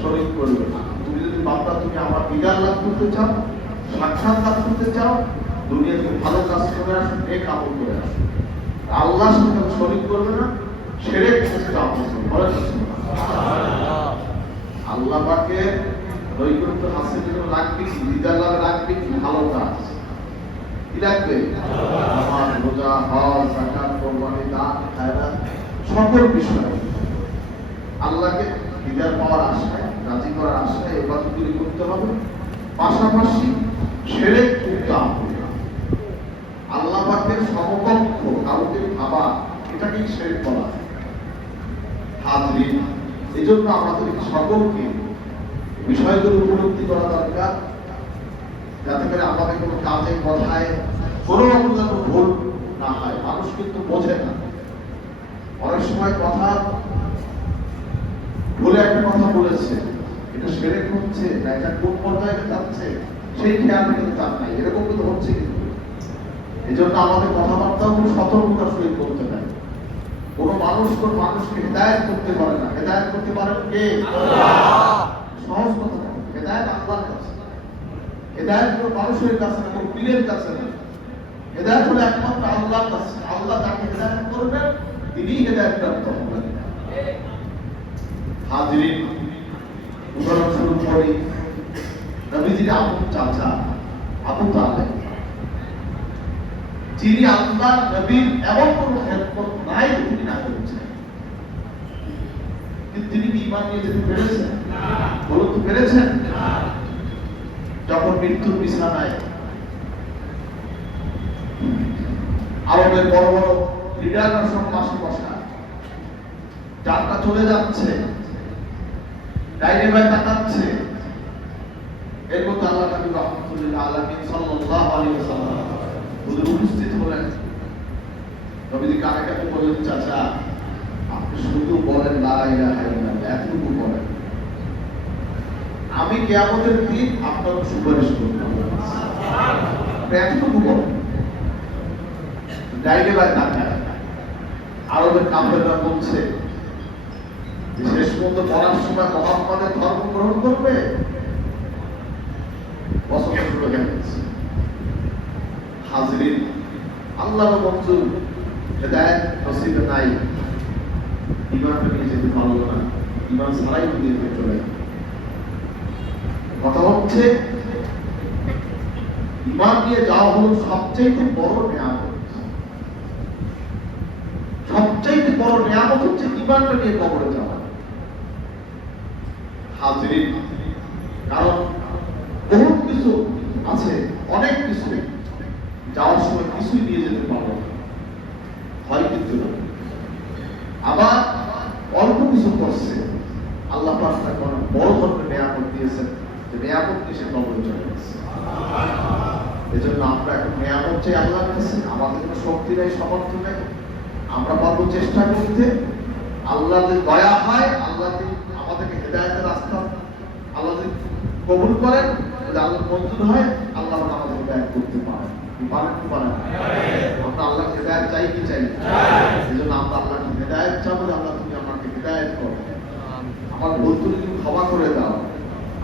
শরীক করবে না। তুমি যদি বান্দা তুমি আমার দিদার লাভ করতে চাও, সাক্ষাৎ লাভ করতে চাও, দুনিয়াতে ভালো কাজ করে আসো, নেক আমল করে আসো, আল্লাহর সাথে শরীক করবে না, শিরক করতে আল্লাহ পাকে নৈকট্য হাসিলের জন্য লাগবে কি, দিদার লাভে লাগবে কি, ভালো কাজ কি লাগবে, নামাজ, রোজা, হজ, যাকাত, কুরবানি, দান, খায়রাত, সকল বিষয় আল্লাহকে দিদার পাওয়ার আশায়, রাজি করার আশায় ইবাদতগুলি করতে হবে। পাশাপাশি শিরক করতে হবে। আল্লাহ পাকের সমকক্ষ কাউকে ভাবা, এটাকেই শিরক বলা হয়। হাজরিন, এই জন্য আমাদের সকলকে বিষয়গুলো উপলব্ধি করা দরকার, যাতে করে আমাদের কোনো কাজে কথায় কোনো রকম যেন ভুল না হয়। মানুষ কিন্তু বোঝে না, অনেক সময় কথা ভুলে একটা কথা বলেছে, এটা শিরক হচ্ছে না এটা কোন পর্যায়ে যাচ্ছে সেই খেয়াল কিন্তু তার নাই, এরকম কিন্তু হচ্ছে। কিন্তু এই জন্য আমাদের কথাবার্তাও খুব সতর্কতার সহিত বলতে হয়। কোনো মানুষ কোন মানুষকে হেদায়েত করতে পারে না। হেদায়েত করতে পারেন কে? সহজ কথা, হেদায়েত আল্লাহর কাছে। হেদায়েত কোনো মানুষের কাছে না, কোনো পীরের কাছে না। হেদায়েত হলো একমাত্র আল্লাহর কাছে। আল্লাহ যাকে হেদায়েত করবেন তিনিই হেদায়েত প্রাপ্ত হবেন। হাজরিন, উদাহরণস্বরূপ করি, নবীজির আপন চাচা আবু তালেব, যিনি আল্লাহ নবীর এমন কোন খেদমত নাই যে তিনি না করেছেন, কিন্তু তিনি কি ঈমান নিয়ে যেতে পেরেছেন? বলুন তো, পেরেছেন? যখন মৃত্যুর বিছানায় আরবের বড় বড় লিডাররা সব পাশে বসা, যাত্রা চলে যাচ্ছে, ডাইনে বাই তাকাচ্ছে, এর মধ্যে আল্লাহ নবী রাহমাতুল্লিল আলামিন সাল্লাল্লাহু আলাইহি ওয়াসাল্লাম উপস্থিত হলেন। নবীজি কানে কানে বললেন, চাচা আপনি শুধু বলেন লা ইলাহা ইল্লাল্লাহ, এতটুকু বলেন, আমি কিয়ামতের দিন আপনার সুপারিশ করব। এতটুকু বলেন। ডাইনে বাই তাকায়, আরবের কাফেররা বলছে শেষ পর্যন্ত মরার সময় মুহাম্মাদের ধর্ম গ্রহণ করবে। হাজরিন, আল্লাহর মঞ্জুর হেদায়েত নসিবে নাই, ঈমানটা নিয়ে যেতে পারলো না, ঈমান ছাড়াই দুনিয়াতে চলে গেল। কথা হচ্ছে ঈমান নিয়ে যাওয়া হলো সবচেয়ে বড় নিয়ামত। সবচেয়ে বড় নিয়ামত হচ্ছে ঈমানটা নিয়ে কবরে যাওয়া। হাজরিন, কারণ বহুত কিছু আছে, অনেক কিছু যাওয়ার সময় কিছুই নিয়ে যেতে পারবো না, হয় কিন্তু না। আবার অল্প কিছু করছে, আল্লাহ পাক তাকে অনেক বড় ধরনের নিয়ামত দিয়েছেন, যে নিয়ামত নিয়ে সে কবরে চলে গেছে। এজন্য আমরা এখন নিয়ামত চাই আল্লাহর কাছে। আমাদের কোনো শক্তি নেই, সামর্থ্য নেই, আমরা পারবো চেষ্টা করতে। আল্লাহ যদি দয়া হয়, আল্লাহ যদি আমাদেরকে হেদায়েতের রাস্তা আল্লাহ যদি কবুল করেন, যদি আল্লাহ মঞ্জুর হয়, আল্লাহ আমাদের হেদায়েত করতে পারেন। পারেন কি পারেন? আমরা আল্লাহকে হেদায়েত চাই কি চাই? এই জন্য আমরা আল্লাহকে হেদায়েত চাবো, আল্লাহ তুমি আমাকে হেদায়েত করো, আমার ভুল তুমি ক্ষমা করে দাও।